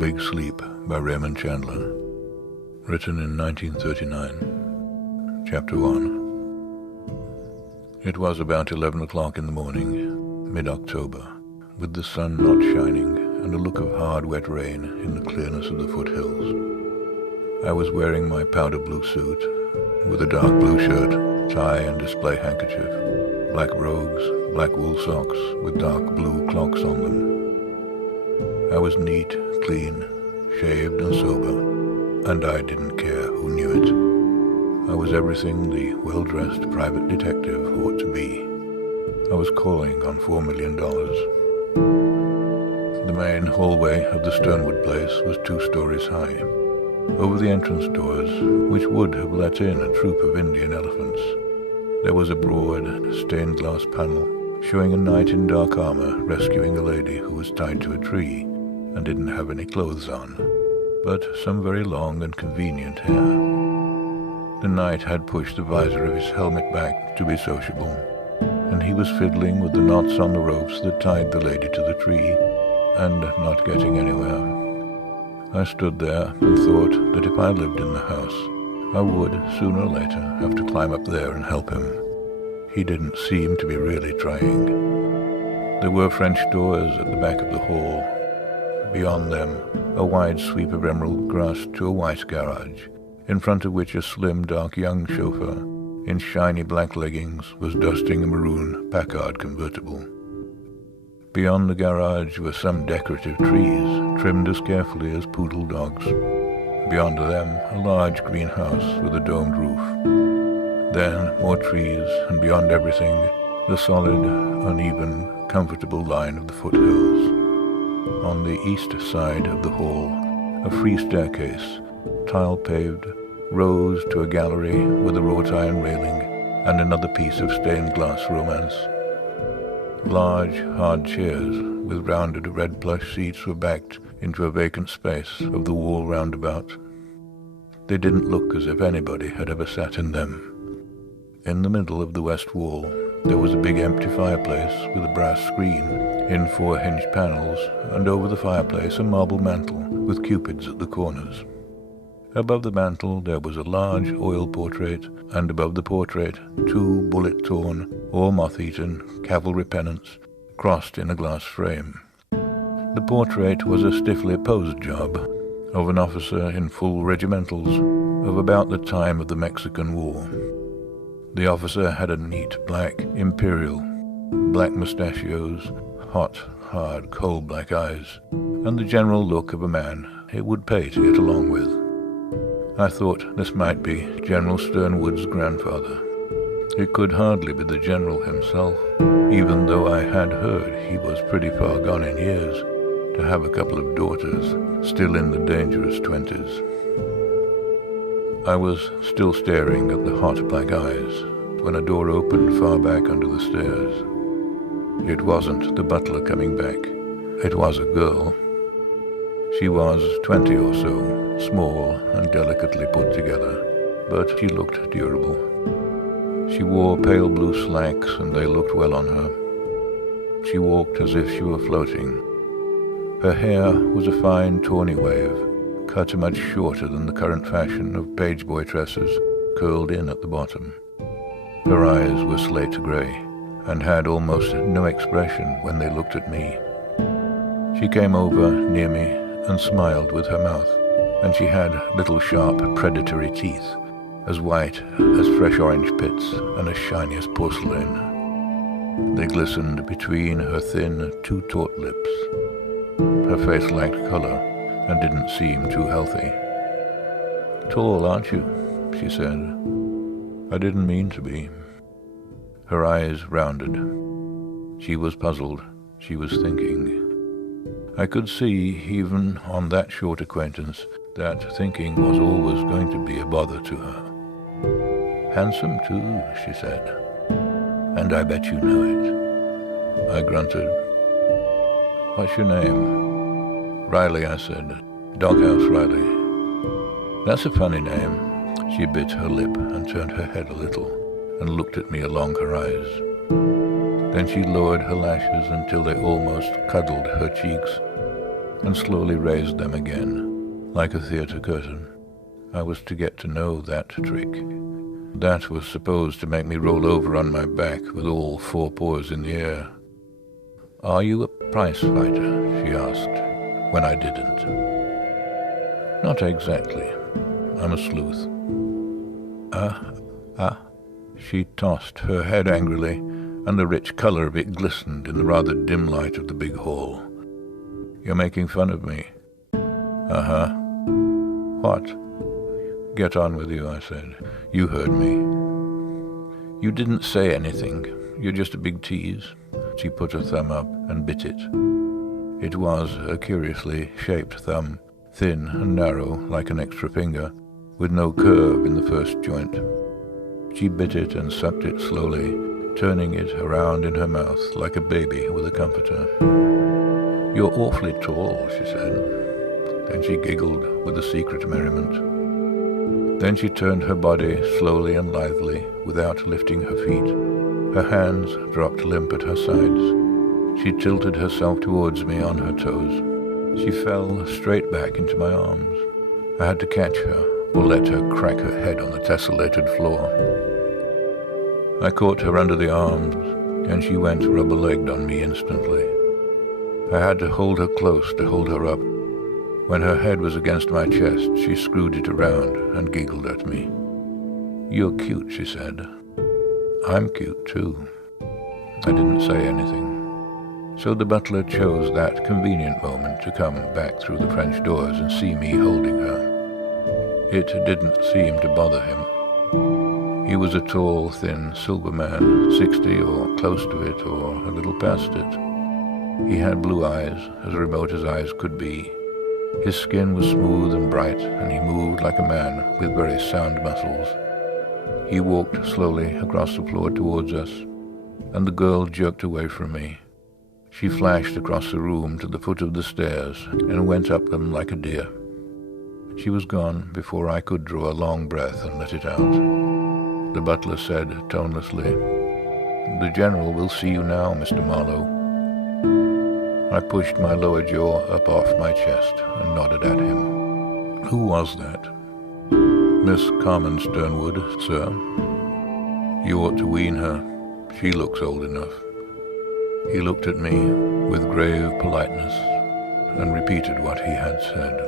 Big Sleep by Raymond Chandler. Written in 1939. Chapter 1. It was about 11 o'clock in the morning, mid-October, with the sun not shining and a look of hard wet rain in the clearness of the foothills. I was wearing my powder blue suit, with a dark blue shirt, tie and display handkerchief, black brogues, black wool socks with dark blue clocks on them. I was neat, clean, shaved and sober, and I didn't care who knew it. I was everything the well-dressed private detective ought to be. I was calling on $4 million. The main hallway of the Sternwood place was 2 stories high. Over the entrance doors, which would have let in a troop of Indian elephants, there was a broad, stained glass panel showing a knight in dark armor rescuing a lady who was tied to a tree and didn't have any clothes on, but some very long and convenient hair. The knight had pushed the visor of his helmet back to be sociable, and he was fiddling with the knots on the ropes that tied the lady to the tree, and not getting anywhere. I stood there and thought that if I lived in the house, I would, sooner or later, have to climb up there and help him. He didn't seem to be really trying. There were French doors at the back of the hall. Beyond them, a wide sweep of emerald grass to a white garage, in front of which a slim, dark young chauffeur in shiny black leggings was dusting a maroon Packard convertible. Beyond the garage were some decorative trees, trimmed as carefully as poodle dogs. Beyond them, a large green house with a domed roof. Then, more trees, and beyond everything, the solid, uneven, comfortable line of the foothills. On the east side of the hall, a free staircase, tile-paved, rose to a gallery with a wrought iron railing and another piece of stained glass romance. Large, hard chairs with rounded red plush seats were backed into a vacant space of the wall roundabout. They didn't look as if anybody had ever sat in them. In the middle of the west wall, there was a big empty fireplace with a brass screen in 4 hinged panels, and over the fireplace a marble mantel with cupids at the corners. Above the mantel there was a large oil portrait, and above the portrait 2 bullet-torn or moth-eaten cavalry pennants crossed in a glass frame. The portrait was a stiffly posed job of an officer in full regimentals of about the time of the Mexican War. The officer had a neat black imperial, black mustachios, hot, hard, coal-black eyes, and the general look of a man it would pay to get along with. I thought this might be General Sternwood's grandfather. It could hardly be the general himself, even though I had heard he was pretty far gone in years, to have a couple of daughters still in the dangerous 20s. I was still staring at the hot black eyes when a door opened far back under the stairs. It wasn't the butler coming back. It was a girl. She was 20 or so, small and delicately put together, but she looked durable. She wore pale blue slacks, and they looked well on her. She walked as if she were floating. Her hair was a fine tawny wave, cut much shorter than the current fashion of page-boy tresses, curled in at the bottom. Her eyes were slate grey, and had almost no expression when they looked at me. She came over near me and smiled with her mouth, and she had little sharp predatory teeth, as white as fresh orange pits and as shiny as porcelain. They glistened between her thin, too taut lips. Her face lacked color and didn't seem too healthy. "Tall, aren't you?" she said. I didn't mean to be. Her eyes rounded. She was puzzled. She was thinking. I could see, even on that short acquaintance, that thinking was always going to be a bother to her. "Handsome, too," she said. "And I bet you know it." I grunted. "What's your name?" "Reilly," I said. "Doghouse Reilly." "That's a funny name." She bit her lip and turned her head a little and looked at me along her eyes. Then she lowered her lashes until they almost cuddled her cheeks. and slowly raised them again, like a theatre curtain. I was to get to know that trick. That was supposed to make me roll over on my back with all 4 paws in the air. "Are you a prize fighter?" she asked, when I didn't. "Not exactly. I'm a sleuth." She tossed her head angrily, and the rich color of it glistened in the rather dim light of the big hall. "You're making fun of me." "Uh-huh." "What?" "Get on with you," I said. "You heard me." "You didn't say anything. You're just a big tease." She put her thumb up and bit it. It was a curiously shaped thumb, thin and narrow like an extra finger, with no curve in the first joint. She bit it and sucked it slowly, turning it around in her mouth like a baby with a comforter. "You're awfully tall," she said. Then she giggled with a secret merriment. Then she turned her body slowly and lithely, without lifting her feet. Her hands dropped limp at her sides. She tilted herself towards me on her toes. She fell straight back into my arms. I had to catch her, or let her crack her head on the tessellated floor. I caught her under the arms, and she went rubber-legged on me instantly. I had to hold her close to hold her up. When her head was against my chest, she screwed it around and giggled at me. "You're cute," she said. "I'm cute, too." I didn't say anything. So the butler chose that convenient moment to come back through the French doors and see me holding her. It didn't seem to bother him. He was a tall, thin, silver man, 60 or close to it or a little past it. He had blue eyes, as remote as eyes could be. His skin was smooth and bright, and he moved like a man with very sound muscles. He walked slowly across the floor towards us, and the girl jerked away from me. She flashed across the room to the foot of the stairs and went up them like a deer. She was gone before I could draw a long breath and let it out. The butler said tonelessly, "The General will see you now, Mr. Marlowe." I pushed my lower jaw up off my chest and nodded at him. "Who was that?" "Miss Carmen Sternwood, sir. You ought to wean her. She looks old enough." He looked at me with grave politeness and repeated what he had said.